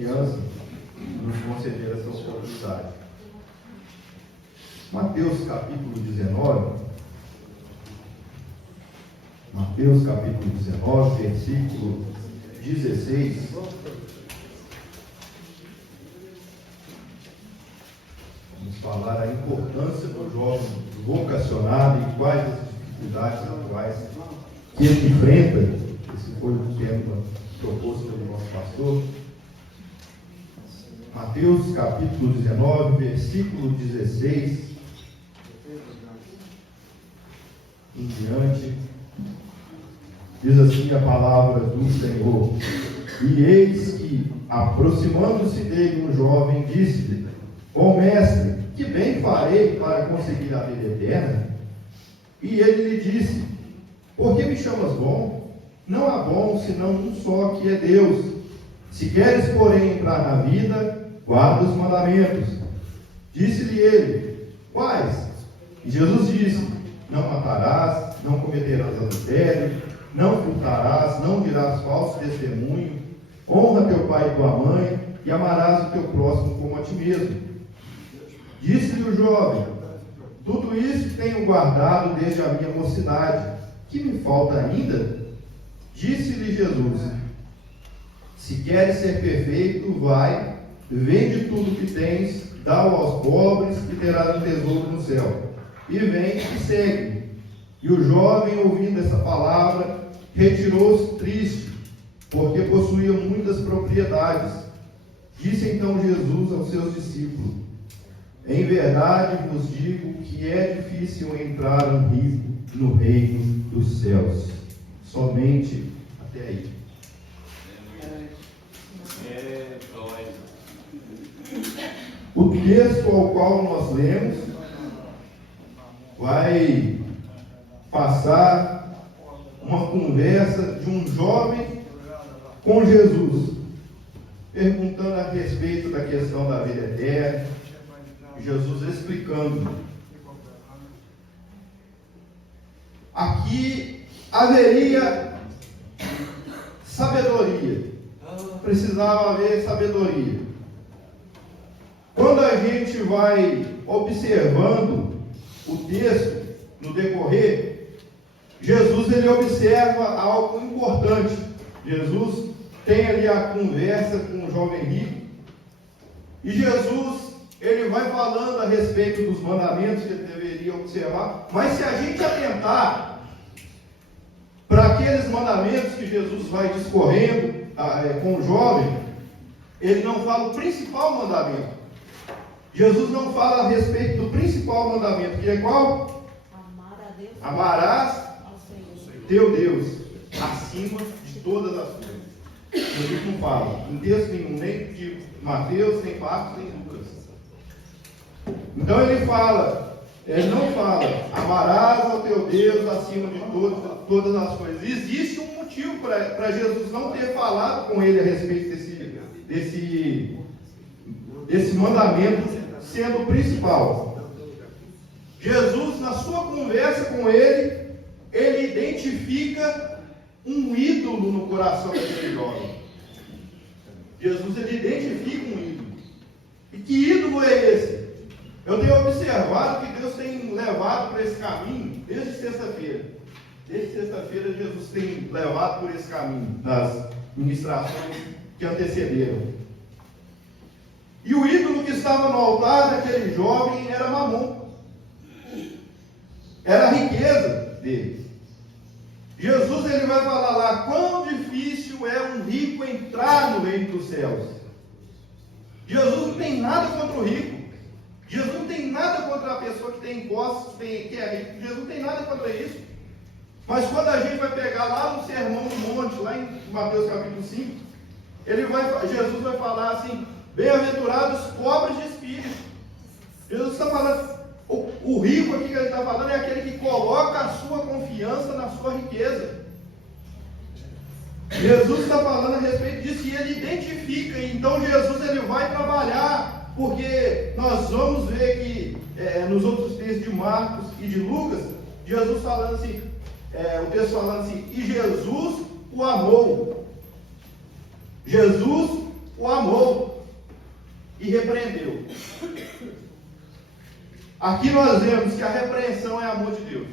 confiança e nos conceder essa oportunidade. Mateus capítulo 19. Mateus capítulo 19, versículo 16. Vamos falar a importância do jovem vocacionado e quais as dificuldades atuais que ele enfrenta. Esse foi o tema proposto pelo nosso pastor. Mateus capítulo 19, versículo 16 em diante, diz assim a palavra do Senhor: e eis que, aproximando-se dele um jovem, disse-lhe: ó mestre, que bem farei para conseguir a vida eterna? E ele lhe disse: por que me chamas bom? Não há bom senão um só, que é Deus. Se queres, porém, entrar na vida, guarda os mandamentos. Disse-lhe ele: quais? E Jesus disse: não matarás, não cometerás adultério, não furtarás, não dirás falso testemunho, honra teu pai e tua mãe, e amarás o teu próximo como a ti mesmo. Disse-lhe o jovem: tudo isso tenho guardado desde a minha mocidade. Que me falta ainda? Disse-lhe Jesus: se queres ser perfeito, vai, vende tudo que tens, dá-o aos pobres, e terás um tesouro no céu. E vem e segue. E o jovem, ouvindo essa palavra, retirou-se triste, porque possuía muitas propriedades. Disse então Jesus aos seus discípulos: em verdade vos digo que é difícil entrar um rico no reino dos céus. Somente até aí. O texto ao qual nós lemos vai passar uma conversa de um jovem com Jesus, perguntando a respeito da questão da vida eterna. Jesus explicando. Aqui haveria sabedoria. Precisava haver sabedoria. Quando a gente vai observando o texto no decorrer, Jesus ele observa algo importante. Jesus tem ali a conversa com o jovem rico, e Jesus ele vai falando a respeito dos mandamentos que ele deveria observar. Mas se a gente atentar para aqueles mandamentos que Jesus vai discorrendo com o jovem, ele não fala o principal mandamento. Jesus não fala a respeito do principal mandamento, que é qual? Amar a Deus. Amarás teu Deus acima de todas as coisas. Jesus não fala em texto nenhum, nem de Mateus, nem Marcos, nem Lucas. Então ele não fala, amarás ao teu Deus acima de todas as coisas. Existe um motivo para Jesus não ter falado com ele a respeito desse mandamento sendo o principal. Jesus, na sua conversa com ele identifica um ídolo no coração daquele jovem. Jesus, ele identifica um ídolo. E que ídolo é esse? Eu tenho observado que Deus tem levado para esse caminho desde sexta-feira. Desde sexta-feira, Jesus tem levado por esse caminho das ministrações que antecederam. E o ídolo que estava no altar daquele jovem era Mamon. Era a riqueza dele. Jesus ele vai falar lá quão difícil é um rico entrar no reino dos céus. Jesus não tem nada contra o rico. Jesus não tem nada contra a pessoa que tem impostos, que é rico. Jesus não tem nada contra isso. Mas quando a gente vai pegar lá no Sermão do Monte, lá em Mateus capítulo 5, Jesus vai falar assim: bem-aventurados os pobres de espírito. Jesus está falando, o rico aqui que ele está falando é aquele que coloca a sua confiança na sua riqueza. Jesus está falando a respeito disso e ele identifica. Então Jesus ele vai trabalhar, porque nós vamos ver que nos outros textos de Marcos e de Lucas, Jesus falando assim, o texto falando assim: e Jesus o amou. Jesus o amou e repreendeu. Aqui nós vemos que a repreensão é amor de Deus.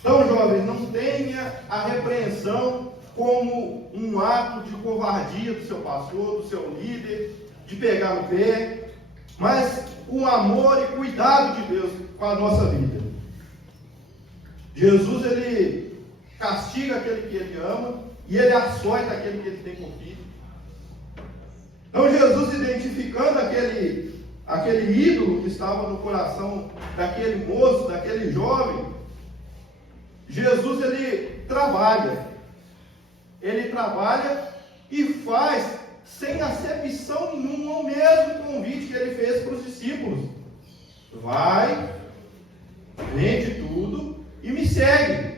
Então, jovens, não tenha a repreensão como um ato de covardia do seu pastor, do seu líder, de pegar no pé, mas o amor e cuidado de Deus com a nossa vida. Jesus, ele castiga aquele que ele ama e ele açoita aquele que ele tem por filho. Então, Jesus, identificando aquele ídolo que estava no coração daquele moço, daquele jovem, Jesus, ele trabalha e faz sem acepção nenhuma o mesmo convite que ele fez para os discípulos: vai, vende tudo e me segue.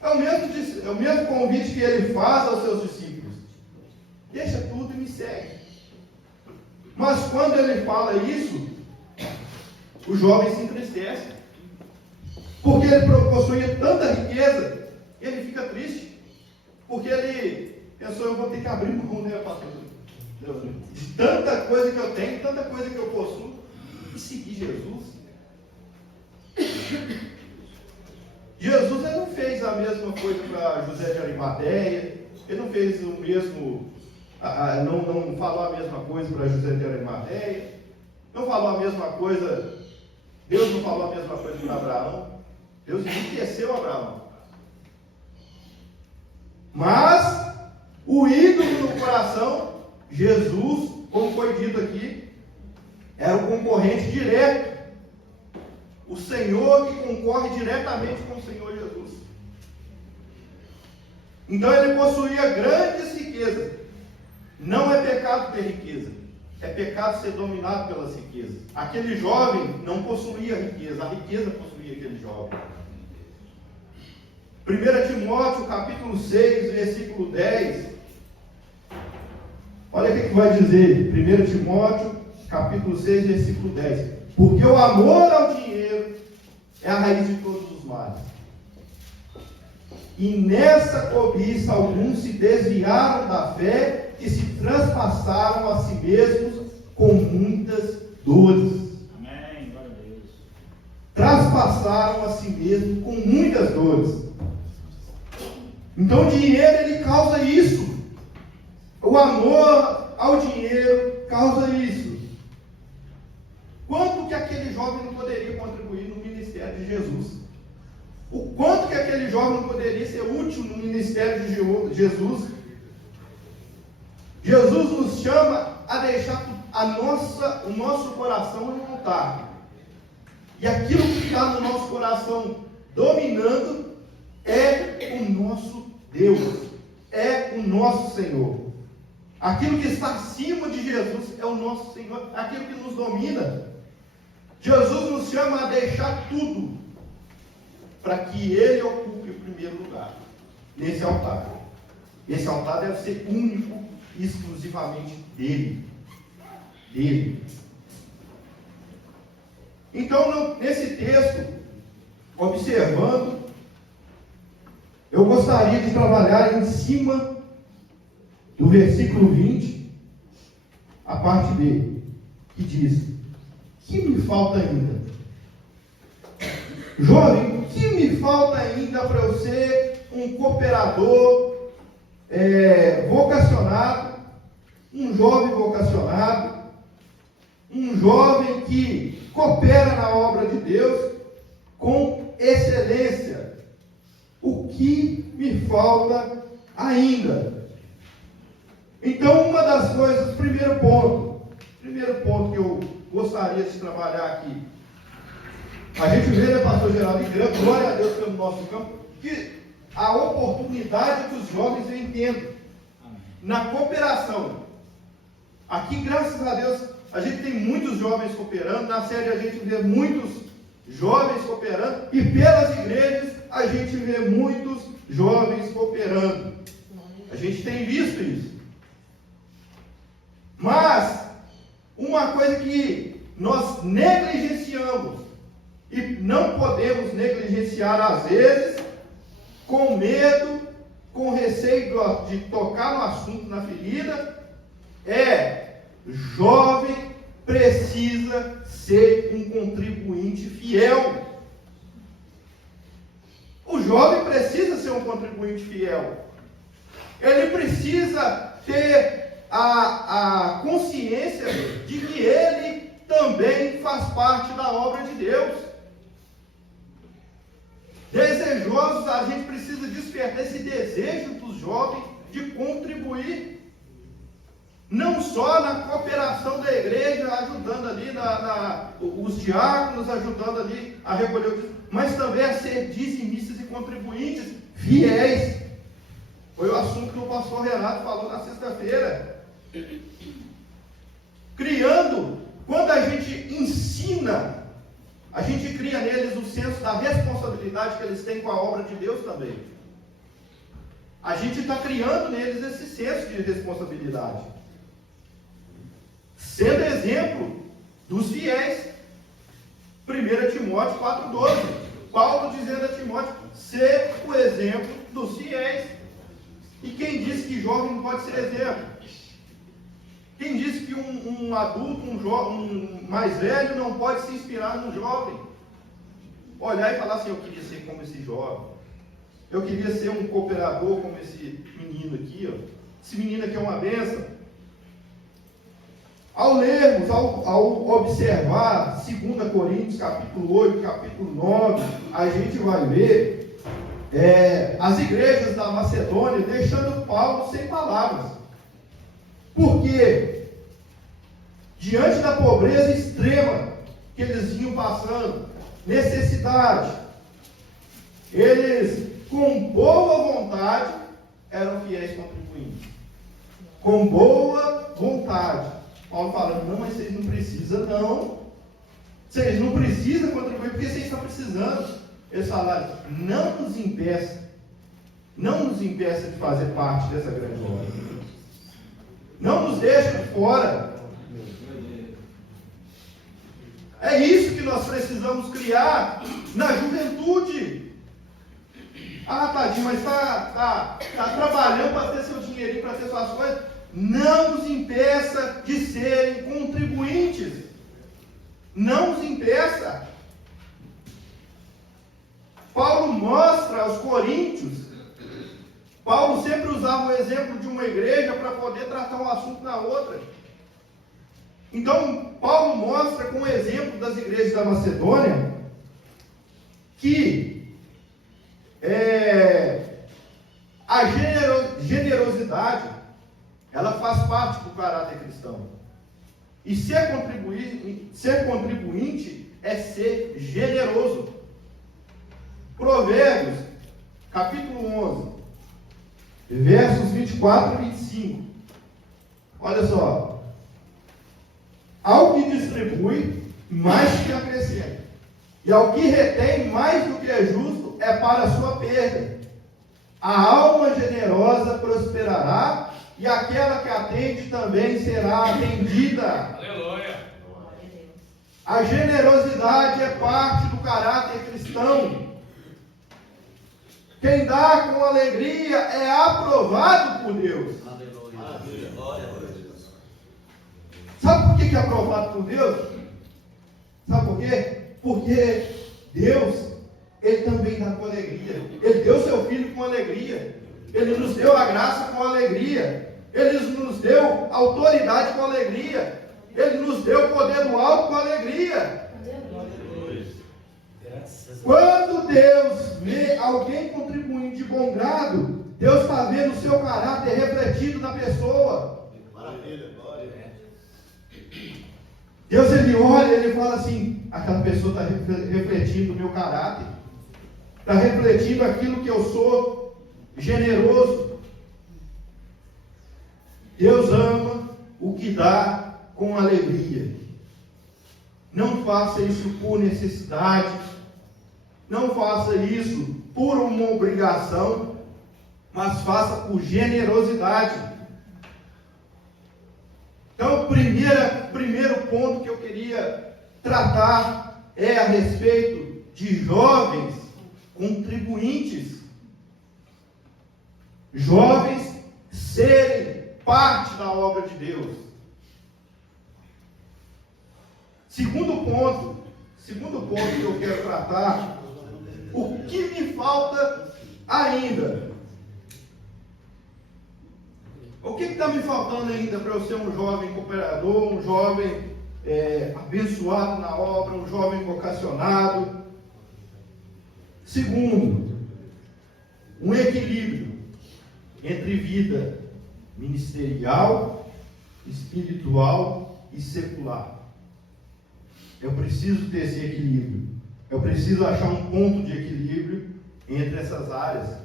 É o mesmo convite que ele faz aos seus discípulos: deixa tudo e me segue. Mas quando ele fala isso, o jovem se entristece, porque ele possuía tanta riqueza, ele fica triste, porque ele pensou: eu vou ter que abrir mão, né, pastor? De tanta coisa que eu tenho, tanta coisa que eu possuo, e seguir Jesus. Jesus, ele não fez a mesma coisa para José de Arimateia, ele não fez o mesmo, não falou a mesma coisa para José de Arimateia, não falou a mesma coisa, Deus não falou a mesma coisa para Abraão. Deus enriqueceu Abraão. Mas o ídolo no coração, Jesus, como foi dito aqui, era o concorrente direto. O Senhor que concorre diretamente com o Senhor Jesus. Então ele possuía grandes riquezas. Não é pecado ter riqueza, é pecado ser dominado pelas riquezas. Aquele jovem não possuía riqueza, a riqueza possuía aquele jovem. 1 Timóteo capítulo 6, versículo 10. Olha o que vai dizer 1 Timóteo capítulo 6, versículo 10. Porque o amor ao dinheiro é a raiz de todos os males. E nessa cobiça alguns se desviaram da fé e se transpassaram a si mesmos com muitas dores. Amém, glória a Deus. Transpassaram a si mesmos com muitas dores. Então o dinheiro, ele causa isso. O amor ao dinheiro causa isso. Quanto que aquele jovem não poderia contribuir no ministério de Jesus? O quanto que aquele jovem não poderia ser útil no ministério de Jesus? Jesus nos chama a deixar o nosso coração no altar. E aquilo que está no nosso coração dominando é o nosso Deus, é o nosso Senhor. Aquilo que está acima de Jesus é o nosso Senhor, aquilo que nos domina. Jesus nos chama a deixar tudo para que Ele ocupe o primeiro lugar nesse altar. Esse altar deve ser único e exclusivamente dele. Então, nesse texto, observando, eu gostaria de trabalhar em cima do versículo 20, a parte B, que diz: que me falta ainda? Jovem, o que me falta ainda para eu ser um cooperador vocacionado, um jovem vocacionado, um jovem que coopera na obra de Deus com excelência? O que me falta ainda? Então, uma das coisas, primeiro ponto que eu gostaria de trabalhar aqui, a gente vê, né, pastor Geraldo, e glória a Deus pelo nosso campo, que a oportunidade que os jovens vêm tendo na cooperação. Aqui, graças a Deus, a gente tem muitos jovens cooperando, na série a gente vê muitos jovens cooperando, e pelas igrejas a gente vê muitos jovens cooperando. A gente tem visto isso. Mas, uma coisa que nós negligenciamos, e não podemos negligenciar às vezes, com medo com receio de tocar no assunto, na ferida, jovem precisa ser um contribuinte fiel. O jovem precisa ser um contribuinte fiel. Ele precisa ter a consciência de que ele também faz parte da obra de Deus. Desejosos, a gente precisa despertar esse desejo dos jovens de contribuir. Não só na cooperação da igreja, ajudando ali, os diáconos ajudando ali a recolher o dízimo, mas também a ser dizimistas e contribuintes fiéis. Foi o assunto que o pastor Renato falou na sexta-feira. Criando, quando a gente ensina, a gente cria neles o senso da responsabilidade que eles têm com a obra de Deus também. A gente está criando neles esse senso de responsabilidade. Sendo exemplo dos fiéis. 1 Timóteo 4,12. Paulo dizendo a Timóteo, ser o exemplo dos fiéis. E quem disse que jovem não pode ser exemplo? Quem disse que um adulto, um mais velho, não pode se inspirar num jovem? Olhar e falar assim, eu queria ser como esse jovem. Eu queria ser um cooperador como esse menino aqui. Ó. Esse menino aqui é uma bênção. Ao lermos, ao observar 2 Coríntios, capítulo 8, capítulo 9, a gente vai ver as igrejas da Macedônia deixando Paulo sem palavras. Porque, diante da pobreza extrema que eles vinham passando, necessidade, eles, com boa vontade, eram fiéis contribuintes. Com boa vontade. Paulo falando, não, mas vocês não precisam, não. Vocês não precisam contribuir, porque vocês estão precisando. Eles falaram, não nos impeça de fazer parte dessa grande obra. Não nos deixe de fora. É isso que nós precisamos criar na juventude. Ah, tadinho, mas está trabalhando para ter seu dinheirinho, para ter suas coisas. Não nos impeça de serem contribuintes. Não nos impeça. Paulo mostra aos coríntios. Paulo sempre usava o exemplo de uma igreja para poder tratar um assunto na outra. Então, Paulo mostra com o exemplo das igrejas da Macedônia que a generosidade ela faz parte do caráter cristão. E ser contribuinte é ser generoso. Provérbios, capítulo 11, versos 24 e 25. Olha só. Ao que distribui, mais que acrescenta. E ao que retém mais do que é justo, é para a sua perda. A alma generosa prosperará, e aquela que atende também será atendida. Aleluia! A generosidade é parte do caráter cristão. Quem dá com alegria é aprovado por Deus. Sabe por que é aprovado por Deus? Sabe por quê? Porque Deus, Ele também dá com alegria. Ele deu seu Filho com alegria. Ele nos deu a graça com alegria. Ele nos deu autoridade com alegria. Ele nos deu o poder do alto com alegria. Quando Deus vê alguém contribuindo de bom grado, Deus está vendo o seu caráter refletido na pessoa. Maravilha, glória. Deus, Ele olha, Ele fala assim, aquela pessoa está refletindo o meu caráter. Está refletindo aquilo que eu sou, generoso. Deus ama o que dá com alegria. Não faça isso por necessidade. Não faça isso por uma obrigação, mas faça por generosidade. Então, o primeiro ponto que eu queria tratar é a respeito de jovens contribuintes. jovens serem parte da obra de Deus. Segundo ponto que eu quero tratar, o que me falta ainda? O que está me faltando ainda para eu ser um jovem cooperador, um jovem abençoado na obra, um jovem vocacionado? Segundo, um equilíbrio entre vida ministerial, espiritual e secular. Eu preciso ter esse equilíbrio. Eu preciso achar um ponto de equilíbrio entre essas áreas.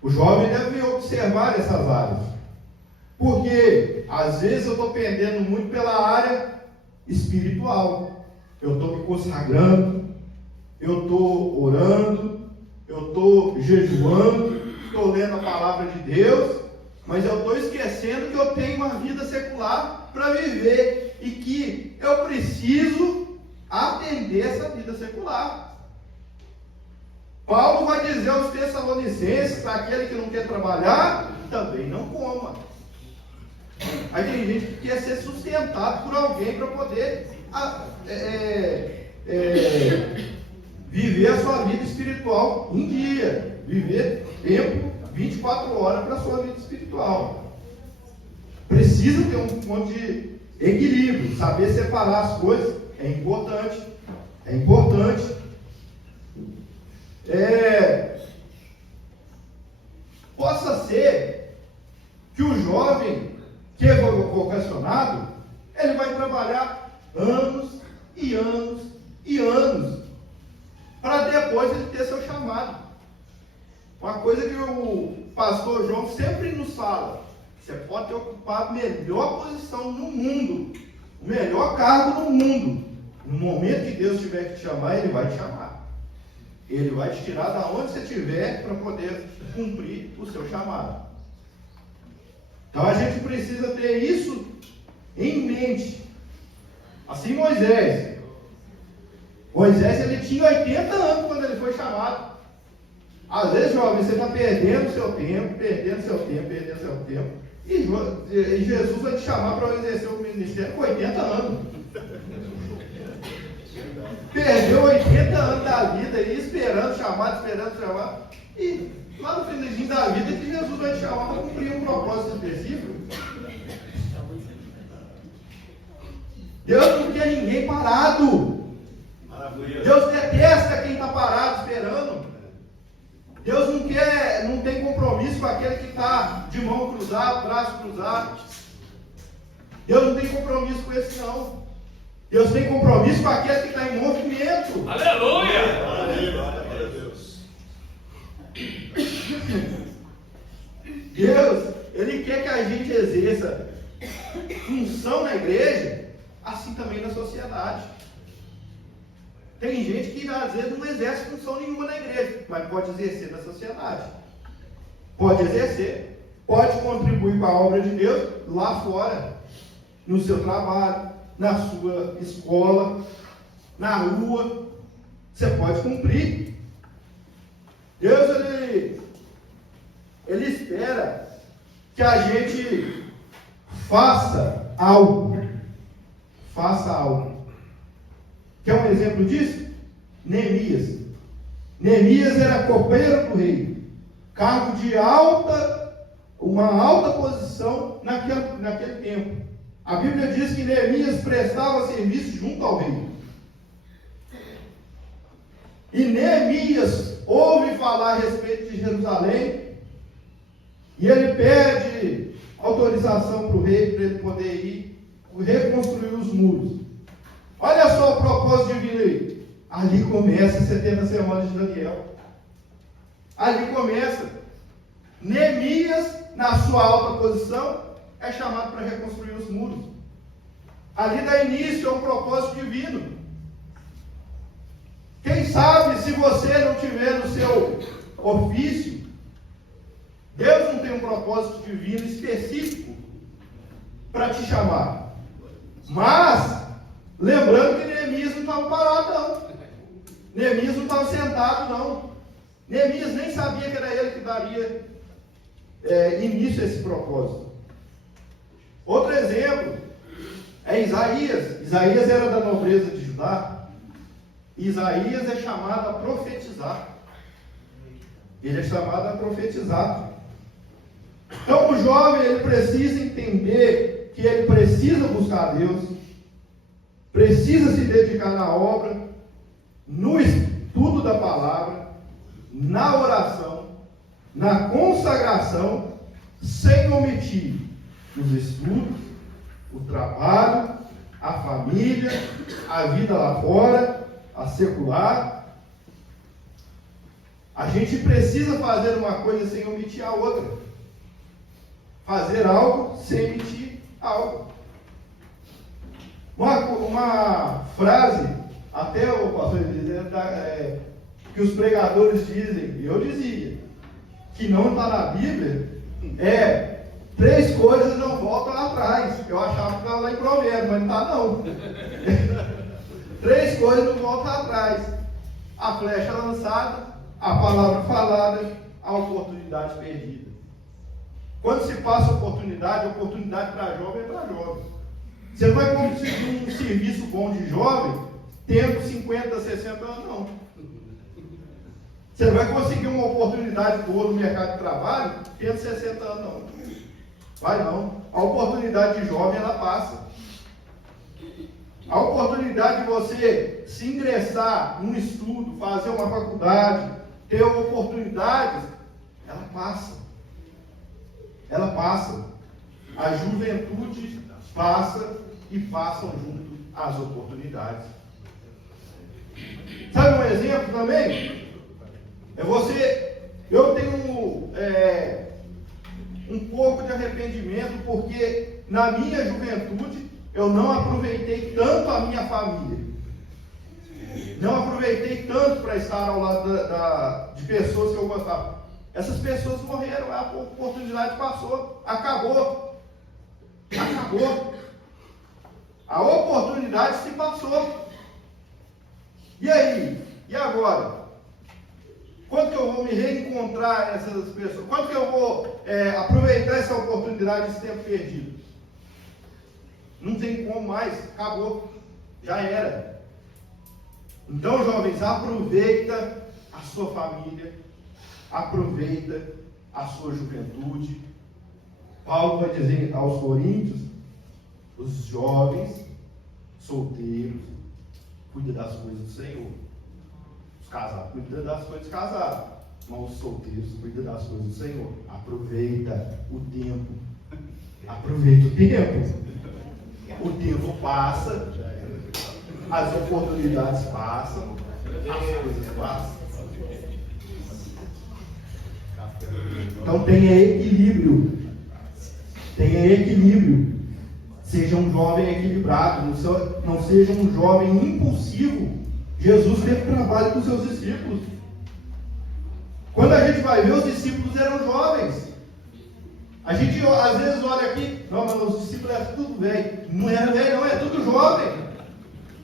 O jovem deve observar essas áreas. Porque, às vezes, eu estou pendendo muito pela área espiritual. Eu estou me consagrando, eu estou orando, eu estou jejuando, estou lendo a palavra de Deus, mas eu estou esquecendo que eu tenho uma vida secular para viver e que eu preciso atender essa vida secular. Paulo vai dizer aos Tessalonicenses, para aquele que não quer trabalhar, também não coma. Aí tem gente que quer ser sustentado por alguém para poder viver a sua vida espiritual em dia, viver tempo, 24 horas para a sua vida espiritual. Precisa ter um ponto de equilíbrio, saber separar as coisas é importante. É importante. Possa ser que o jovem que é vocacionado, ele vai trabalhar anos e anos e anos para depois ele ter seu chamado. Uma coisa que o pastor João sempre nos fala: você pode ter ocupado a melhor posição no mundo, o melhor cargo no mundo. No momento que Deus tiver que te chamar, Ele vai te chamar. Ele vai te tirar da onde você estiver para poder cumprir o seu chamado. Então a gente precisa ter isso em mente. Assim Moisés, ele tinha 80 anos quando ele foi chamado. Às vezes, jovem, você está perdendo seu tempo. E Jesus vai te chamar para exercer o ministério com 80 anos. Perdeu 80 anos da vida aí, esperando chamado. E lá no finalzinho da vida que Jesus vai te chamar para cumprir um propósito específico. Deus não quer ninguém parado. Deus detesta quem está parado esperando. Deus não tem compromisso com aquele que está de mão cruzada, braço cruzado. Deus não tem compromisso com esse não. Deus tem compromisso com aquele que está em movimento. Aleluia! Deus, Ele quer que a gente exerça função na igreja, assim também na sociedade. Tem gente que às vezes não exerce função nenhuma na igreja, mas pode exercer na sociedade. Pode exercer, pode contribuir com a obra de Deus lá fora, no seu trabalho, na sua escola, na rua. Você pode cumprir. Deus, Ele espera que a gente faça algo. Quer um exemplo disso? Neemias. Neemias era copeiro do rei, cargo de uma alta posição naquele tempo. A Bíblia diz que Neemias prestava serviço junto ao rei. E Neemias ouve falar a respeito de Jerusalém, e ele pede autorização para o rei, para ele poder ir reconstruir os muros. Olha só o propósito divino aí. Ali começa a 70 semanas de Daniel. Ali começa. Neemias, na sua alta posição, é chamado para reconstruir os muros. Ali dá início a um propósito divino. Quem sabe, se você não tiver no seu ofício, Deus não tem um propósito divino específico para te chamar. Mas, lembrando que Neemias não estava parado, não. Neemias não estava sentado, não. Neemias nem sabia que era ele que daria início a esse propósito. Outro exemplo é Isaías. Isaías era da nobreza de Judá. Isaías é chamado a profetizar. Ele é chamado a profetizar. Então o jovem, ele precisa entender que ele precisa buscar Deus, precisa se dedicar na obra, no estudo da palavra, na oração, na consagração, sem omitir os estudos, o trabalho, a família, a vida lá fora, a secular. A gente precisa fazer uma coisa sem omitir a outra. Fazer algo sem omitir algo. Uma frase, até o pastor dizendo, que os pregadores dizem, e eu dizia, que não está na Bíblia, 3 coisas não voltam atrás. Eu achava que estava lá em Provérbios, mas não está não. 3 coisas não voltam atrás: a flecha lançada, a palavra falada, a oportunidade perdida. Quando se passa oportunidade para jovem é para jovem. Você não vai conseguir um serviço bom de jovem tendo 50, 60 anos, não. Você não vai conseguir uma oportunidade boa no mercado de trabalho tendo 60 anos, não. Vai não. A oportunidade de jovem, ela passa. A oportunidade de você se ingressar num estudo, fazer uma faculdade, ter oportunidades, ela passa. Ela passa. A juventude passa e passam junto as oportunidades. Sabe um exemplo também? Eu tenho um pouco de arrependimento, porque na minha juventude eu não aproveitei tanto a minha família. Não aproveitei tanto para estar ao lado de pessoas que eu gostava. Essas pessoas morreram, a oportunidade passou, acabou. Acabou. A oportunidade se passou. E aí? E agora? Quando que eu vou me reencontrar essas pessoas? Quando que eu vou aproveitar essa oportunidade, esse tempo perdido? Não tem como mais, acabou, já era. Então, jovens, aproveita a sua família, aproveita a sua juventude. Paulo vai dizer aos Coríntios: os jovens solteiros cuidam das coisas do Senhor. Os casados cuidam das coisas casadas, mas os solteiros cuidam das coisas do Senhor. Aproveita o tempo. Aproveita o tempo. O tempo passa, as oportunidades passam, as coisas passam. Então tenha equilíbrio. Tenha equilíbrio. Seja um jovem equilibrado, não seja um jovem impulsivo. Jesus teve trabalho com os seus discípulos. Quando a gente vai ver, os discípulos eram jovens. A gente às vezes olha aqui, não, mas os discípulos eram tudo velho. Não era velho, não, é tudo jovem.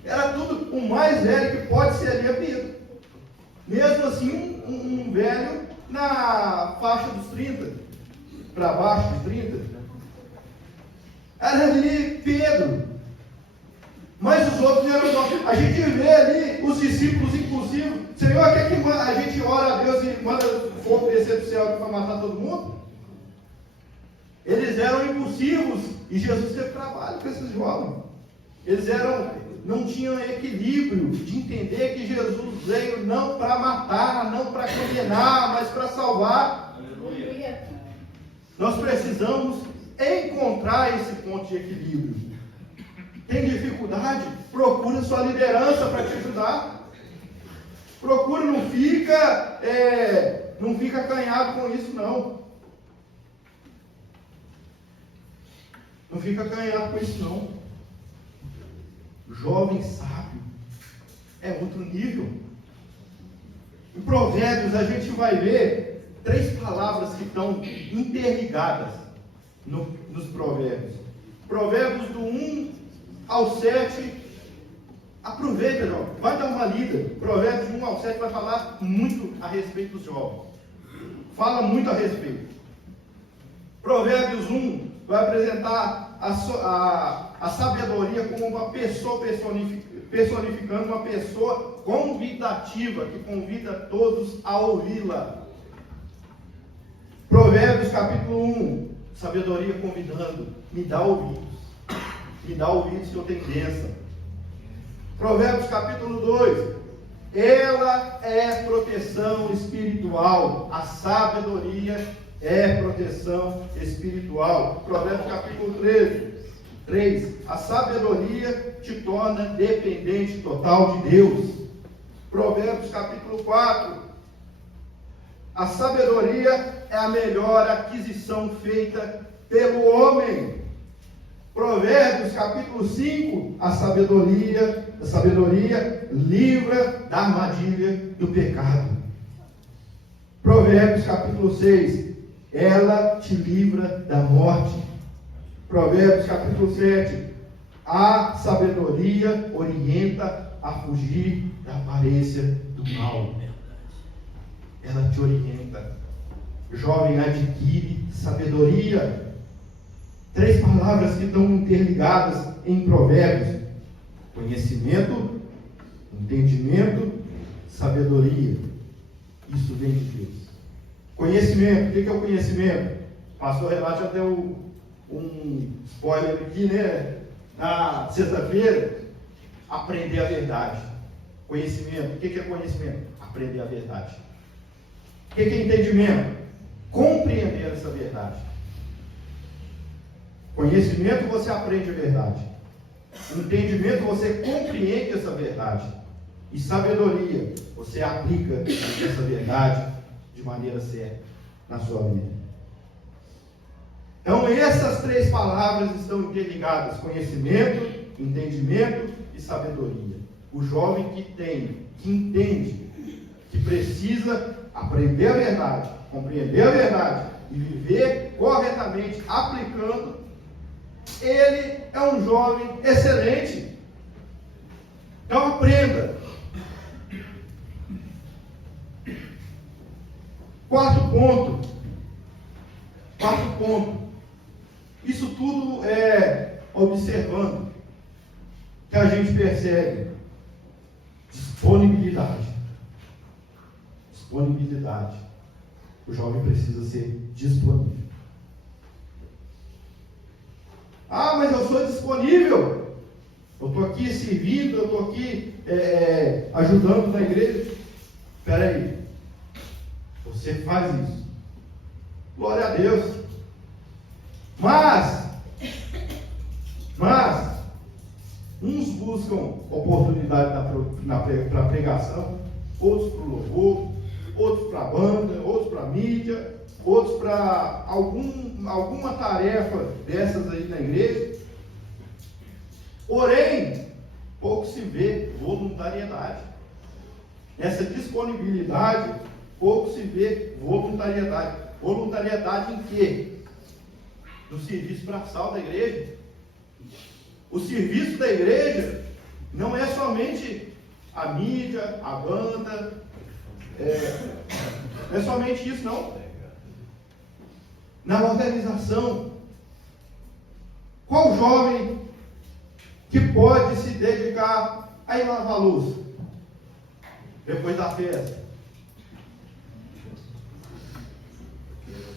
Era tudo, o mais velho que pode ser ali é Pedro. Mesmo assim, um velho na faixa dos 30, para baixo de 30. Era ali Pedro. Mas os outros eram jovens. A gente vê ali os discípulos impulsivos. Senhor, quer que a gente ora a Deus e manda fogo descer do céu para matar todo mundo? Eles eram impulsivos e Jesus teve trabalho com esses jovens. Eles não tinham equilíbrio de entender que Jesus veio não para matar, não para condenar, mas para salvar. Aleluia. Nós precisamos encontrar esse ponto de equilíbrio. Tem dificuldade? Procura sua liderança para te ajudar. Procura, não fica acanhado com isso, não. Não fica acanhado com isso, não. Jovem sábio é outro nível. Em Provérbios a gente vai ver 3 palavras que estão interligadas nos Provérbios. Provérbios do 1 ao 7 Aproveita, jovem, vai dar uma lida. Provérbios 1 ao 7 vai falar muito a respeito dos jovens. Fala muito a respeito. Provérbios 1 vai apresentar a sabedoria como uma pessoa personificando uma pessoa convidativa, que convida todos a ouvi-la. Provérbios capítulo 1, sabedoria convidando, me dá ouvidos que eu tenho bênção. Provérbios capítulo 2, ela é proteção espiritual, a sabedoria é proteção espiritual. Provérbios capítulo 3, a sabedoria te torna dependente total de Deus. Provérbios capítulo 4, a sabedoria é a melhor aquisição feita pelo homem. Provérbios capítulo 5, a sabedoria livra da armadilha do pecado. Provérbios capítulo 6, ela te livra da morte. Provérbios capítulo 7, a sabedoria orienta a fugir da aparência do mal. Ela te orienta. Jovem, adquire sabedoria. 3 palavras que estão interligadas em Provérbios: conhecimento, entendimento, sabedoria. Isso vem de Deus. Conhecimento, o que é o conhecimento? O pastor Renato já deu um spoiler aqui, né? Na sexta-feira, aprender a verdade. Conhecimento, o que é conhecimento? Aprender a verdade. O que é entendimento? Compreender essa verdade. Conhecimento, você aprende a verdade. Entendimento, você compreende essa verdade. E sabedoria, você aplica essa verdade de maneira certa na sua vida. Então, essas 3 palavras estão interligadas: conhecimento, entendimento e sabedoria. O jovem que entende, que precisa aprender a verdade, compreender a verdade e viver corretamente, aplicando, ele é um jovem excelente. Então aprenda. Quarto ponto. Isso tudo é observando que a gente percebe disponibilidade. O jovem precisa ser disponível. Ah, mas eu sou disponível. Eu estou aqui servindo, eu estou aqui ajudando na igreja. Espera aí. Você faz isso. Glória a Deus. Mas, uns buscam oportunidade para pregação, outros para o louvor, outros para a banda, outros para a mídia, outros para alguma tarefa dessas aí na igreja. Porém, pouco se vê voluntariedade. Essa disponibilidade, pouco se vê voluntariedade. Voluntariedade em quê? No serviço braçal da igreja. O serviço da igreja não é somente a mídia, a banda, não é somente isso, não. Na organização, qual jovem que pode se dedicar a ir lavar a louça depois da festa?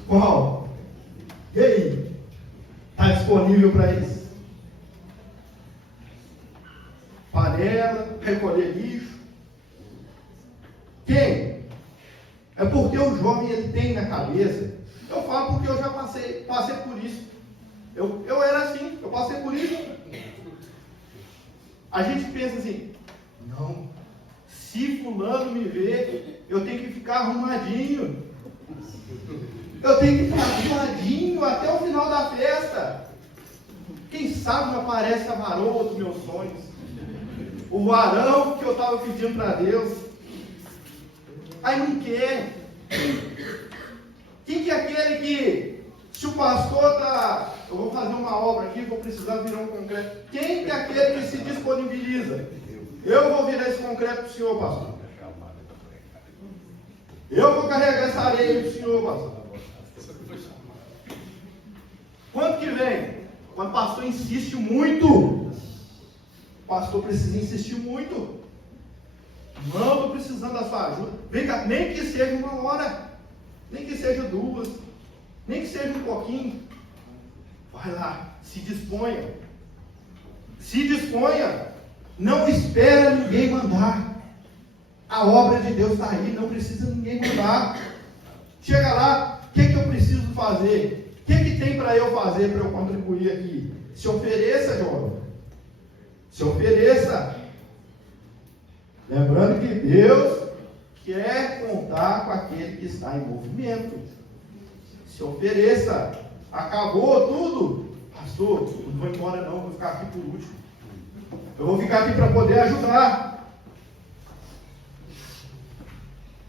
Qual? E aí? Está disponível para isso? Panela, recolher lixo. Quem? É porque o jovem ele tem na cabeça. Eu falo porque eu já passei por isso. Eu era assim, eu passei por isso. A gente pensa assim: não, se fulano me ver, eu tenho que ficar arrumadinho. Eu tenho que ficar arrumadinho até o final da festa. Quem sabe não aparece a varoa dos meus sonhos. O varão que eu estava pedindo para Deus. Aí não quer. Quem que é aquele que, se o pastor está... Eu vou fazer uma obra aqui, vou precisar virar um concreto. Quem que é aquele que se disponibiliza? Eu vou virar esse concreto para o senhor, pastor. Eu vou carregar essa areia para o senhor, pastor. Quanto que vem? Quando o pastor insiste muito. O pastor precisa insistir muito. Não, estou precisando da sua ajuda. Vem cá, nem que seja uma hora, nem que seja duas, nem que seja um pouquinho. Vai lá, se disponha. Se disponha. Não espera ninguém mandar. A obra de Deus está aí, não precisa ninguém mandar. Chega lá, o que eu preciso fazer? O que tem para eu fazer para eu contribuir aqui? Se ofereça, jovem. Se ofereça. Lembrando que Deus quer contar com aquele que está em movimento. Se ofereça. Acabou tudo. Pastor, não vou embora não, vou ficar aqui por último. Eu vou ficar aqui para poder ajudar.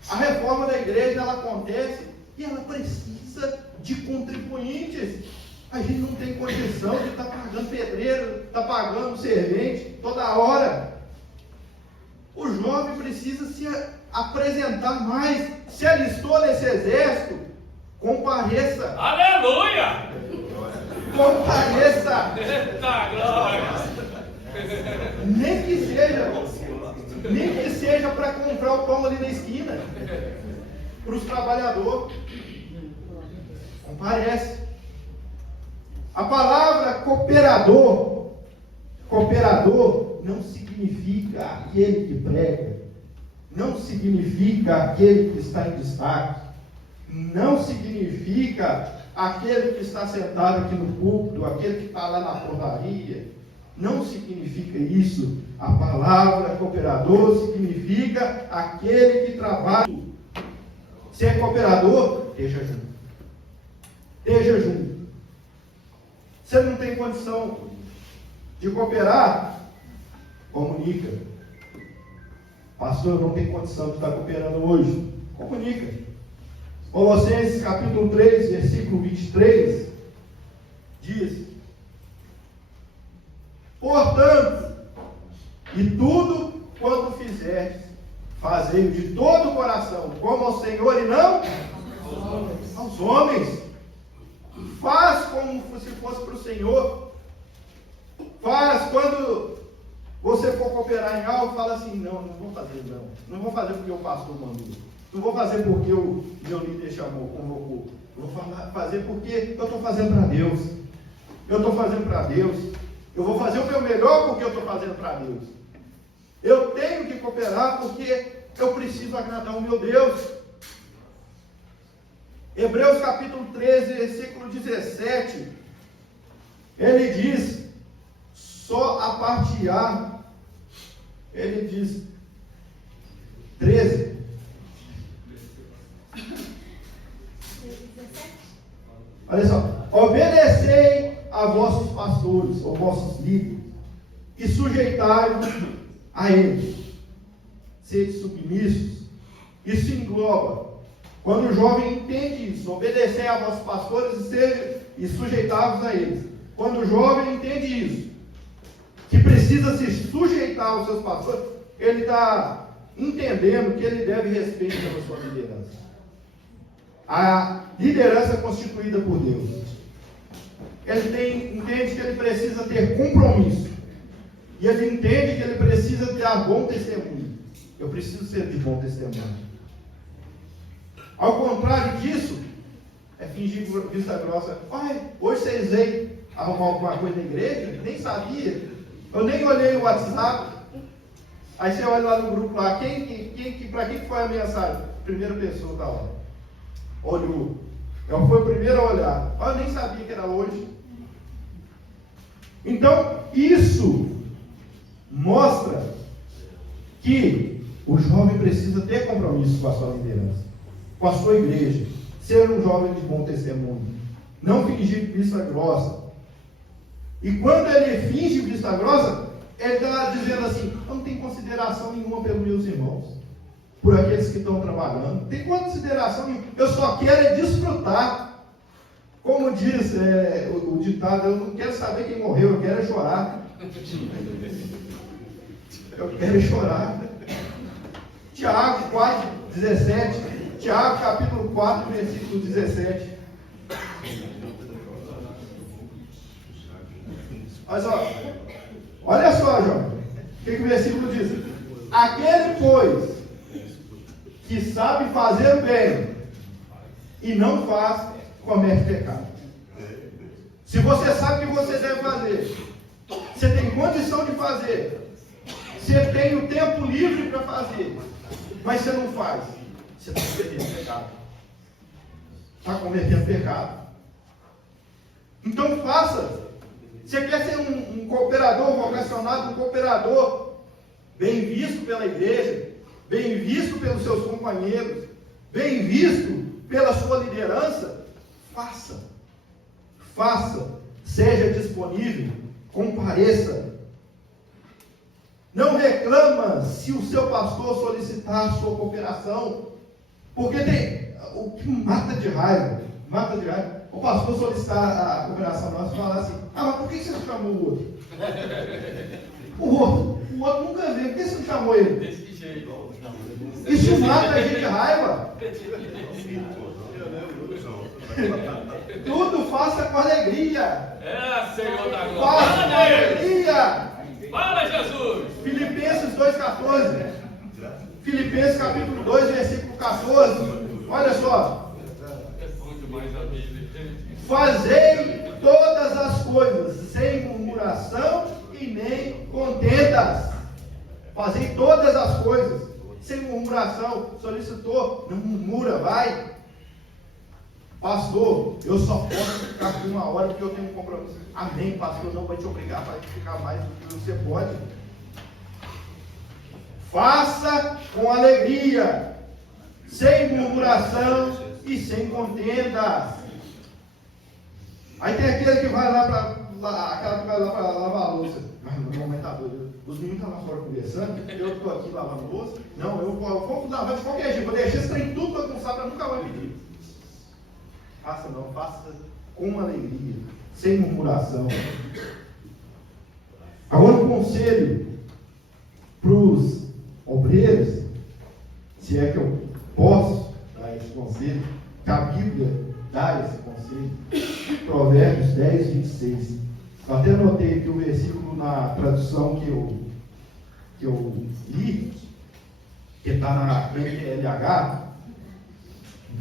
A reforma da igreja, ela acontece e ela precisa de contribuintes. A gente não tem condição de estar pagando pedreiro, estar pagando servente toda hora. O jovem precisa se apresentar mais. Se alistou nesse exército, compareça. Aleluia! Compareça. Eita glória! Nem que seja para comprar o pão ali na esquina, para os trabalhadores. Comparece. A palavra cooperador não significa aquele que prega, não significa aquele que está em destaque, não significa aquele que está sentado aqui no púlpito, aquele que está lá na portaria. Não significa isso. A palavra cooperador significa aquele que trabalha. Se é cooperador, esteja junto. Esteja junto. Você não tem condição de cooperar? Comunica. Pastor, eu não tenho condição de estar cooperando hoje. Comunica. Colossenses capítulo 3, versículo 23, diz: portanto, e tudo quanto fizerdes, fazei-o de todo o coração, como ao Senhor e não aos homens. Faz como se fosse para o Senhor. Faz quando você for cooperar em algo, fala assim: não vou fazer não. Não vou fazer porque o pastor mandou. Não vou fazer porque o meu líder chamou, convocou. Vou fazer porque eu estou fazendo para Deus. Eu estou fazendo para Deus. Eu vou fazer o meu melhor porque eu estou fazendo para Deus. Eu tenho que cooperar porque eu preciso agradar o meu Deus. Hebreus capítulo 13, versículo 17. Ele diz, só a parte A, ele diz, 13. Olha só, obedecei a vossos pastores, ou vossos líderes, e sujeitai-vos a eles. Sede submissos. Isso engloba. Quando o jovem entende isso, obedecei a vossos pastores e sujeitai-vos a eles. Quando o jovem entende isso, que precisa se sujeitar aos seus pastores, ele está entendendo que ele deve respeito pela sua liderança. A liderança é constituída por Deus. Ele entende que ele precisa ter compromisso. E ele entende que ele precisa dar bom testemunho. Eu preciso ser de bom testemunho. Ao contrário disso, é fingir vista grossa. Hoje vocês vêm arrumar alguma coisa na igreja? Nem sabia. Eu nem olhei o WhatsApp. Aí você olha lá no grupo lá. Para quem foi a mensagem? Primeira pessoa está lá. Olhou. Eu fui o primeiro a olhar. Eu nem sabia que era hoje. Então, isso mostra que o jovem precisa ter compromisso com a sua liderança, com a sua igreja, ser um jovem de bom testemunho, não fingir vista grossa. E quando ele finge vista grossa, ele está dizendo assim: eu não tenho consideração nenhuma pelos meus irmãos, por aqueles que estão trabalhando, não tem consideração nenhuma, eu só quero é desfrutar. Como diz o ditado, eu não quero saber quem morreu, eu quero é chorar. Eu quero chorar. Tiago 4, 17. Tiago capítulo 4, versículo 17. Mas olha só, João. O que o versículo diz? Aquele, pois, que sabe fazer o bem e não faz, comete pecado. Se você sabe o que você deve fazer, você tem condição de fazer, você tem o tempo livre para fazer, mas você não faz, você está cometendo pecado. Está cometendo pecado. Então faça. Você quer ser um cooperador vocacionado, um cooperador bem visto pela igreja, bem visto pelos seus companheiros, bem visto pela sua liderança? Faça. Faça. Seja disponível. Compareça. Não reclama se o seu pastor solicitar a sua cooperação, porque tem o que mata de raiva. O pastor solicitar a cooperação nossa e falar assim: mas por que você não chamou o outro? O outro nunca veio, por que você não chamou ele? Desse jeito. Isso mata a gente de raiva. Tudo faça com alegria. Senhor da glória. Faça com alegria. Fala, Jesus. Filipenses 2,14. Filipenses capítulo 2, versículo 14. Olha só. Fazei todas as coisas sem murmuração e nem contendas. Fazei todas as coisas sem murmuração. Solicitou, não murmura, vai. Pastor, eu só posso ficar por 1 hora porque eu tenho um compromisso. Amém, pastor, não vai te obrigar para ficar mais do que você pode. Faça com alegria, sem murmuração e sem contendas. Aí tem aquele que vai lá para lavar a louça. Mas no momento tá doido. Os meninos estão lá fora conversando, eu estou aqui lavando louça. Não, eu vou lavar de qualquer jeito, vou deixar esse trem tudo para bagunçar para nunca mais pedir. Faça não, faça com alegria, sem murmuração. Agora um conselho para os obreiros, se é que eu posso dar esse conselho, que a Bíblia dá esse conselho. Provérbios 10, 26. Eu até anotei aqui o versículo na tradução que eu li, que está na NLH.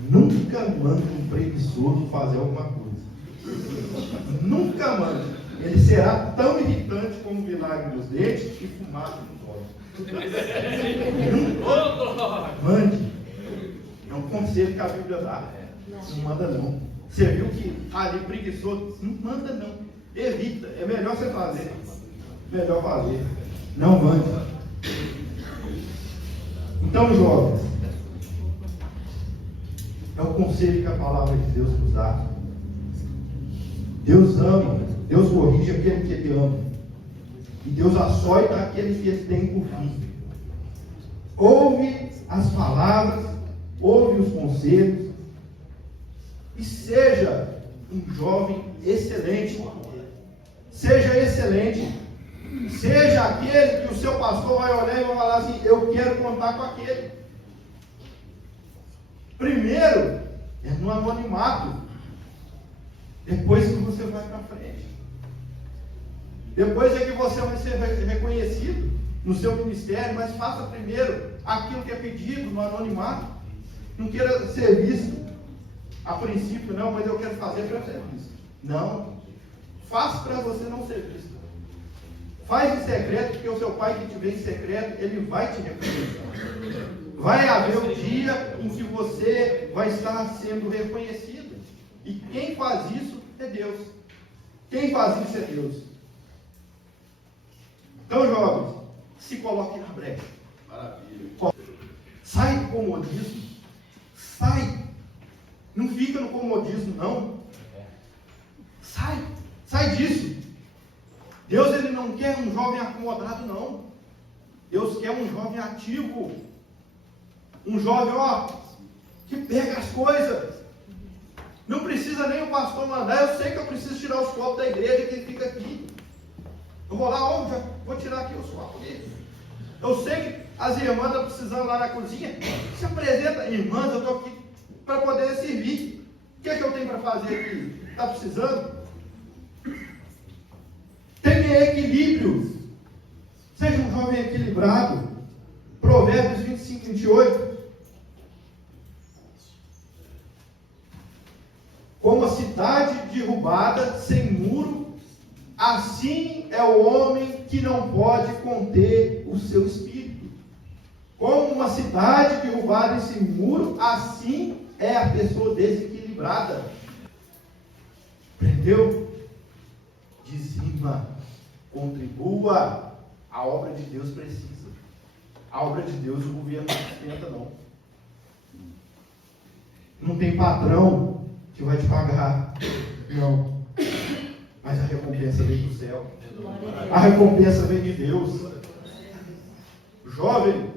Nunca mande um preguiçoso fazer alguma coisa. Nunca mande. Ele será tão irritante como o vinagre nos dentes e fumaça nos olhos. Nunca mande. É um conselho que a Bíblia dá. Não manda não. Você viu que ali preguiçoso? Não manda não. Evita. É melhor você fazer. Melhor fazer. Não mande. Então, jovens, é o conselho que a palavra de Deus nos dá. Deus ama, Deus corrige aquele que Ele ama. E Deus açoita aquele que Ele tem por fim. Ouve as palavras, ouve os conselhos, e seja um jovem excelente. Seja excelente. Seja aquele que o seu pastor vai olhar e vai falar assim: eu quero contar com aquele. Primeiro, é no anonimato. Depois que você vai para frente. Depois é que você vai ser reconhecido no seu ministério, mas faça primeiro aquilo que é pedido no anonimato. Não queira ser visto a princípio, não, mas eu quero fazer para ser visto. Não. Faça para você não ser visto. Faz em secreto, porque o seu pai que te vê em secreto, ele vai te reconhecer. Vai haver um dia em que você vai estar sendo reconhecido. E quem faz isso é Deus. Quem faz isso é Deus. Então, jovens, se coloque na brecha. Maravilha. Sai do comodismo. Sai. Não fica no comodismo, não. Sai disso. Deus, Ele não quer um jovem acomodado, não. Deus quer um jovem ativo. Um jovem, que pega as coisas. Não precisa nem o pastor mandar. Eu sei que eu preciso tirar os copos da igreja que fica aqui. Eu vou lá, já vou tirar aqui os copos dele. Eu sei que as irmãs estão precisando lá na cozinha. Se apresenta, irmãs, eu estou aqui para poder servir. O que é que eu tenho para fazer aqui? Está precisando? Tenha equilíbrio. Seja um jovem equilibrado. Provérbios 25, 28. Como a cidade derrubada sem muro, assim é o homem que não pode conter o seu espírito. Como uma cidade derrubada sem muro, assim é a pessoa desequilibrada. Entendeu? Dizima, contribua. A obra de Deus precisa. A obra de Deus o governo não sustenta, não. Não tem patrão que vai te pagar. Não. Mas a recompensa vem do céu. A recompensa vem de Deus. Jovem,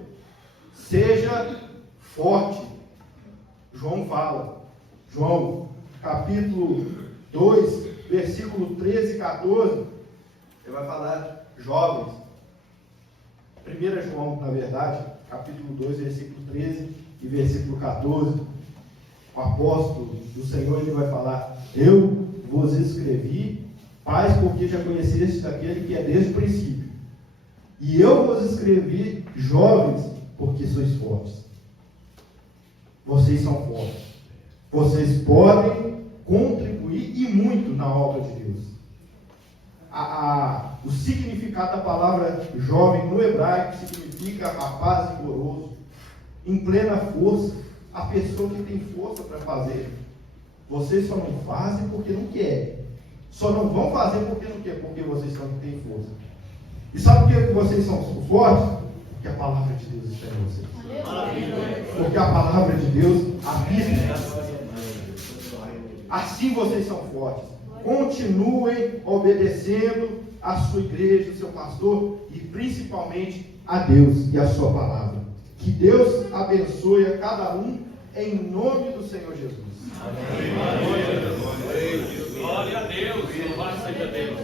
seja forte. João fala. João, capítulo 2, versículo 13 e 14. Ele vai falar, jovens. 1 João, na verdade, capítulo 2, versículo 13 e versículo 14. O apóstolo do Senhor, ele vai falar: eu vos escrevi, pais, porque já conhecestes aquele que é desde o princípio. E eu vos escrevi, jovens, porque sois fortes. Vocês são fortes. Vocês podem contribuir e muito na obra de Deus. O significado da palavra jovem no hebraico significa rapaz vigoroso, em plena força, a pessoa que tem força para fazer. Vocês só não fazem porque não querem. Só não vão fazer porque não querem, porque vocês só não têm força. E sabe por que vocês são fortes? Porque a palavra de Deus está em vocês. Porque a palavra de Deus habita. Assim vocês são fortes. Continuem obedecendo a sua igreja, o seu pastor e principalmente a Deus e a sua palavra. Que Deus abençoe a cada um em nome do Senhor Jesus. Amém. Glória a Deus. Louvado seja Deus.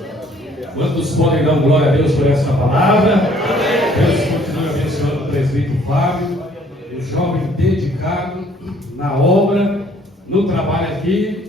Quantos podem dar glória a Deus por essa palavra? Deus continue abençoando o presbítero Fábio, o jovem dedicado na obra, no trabalho aqui.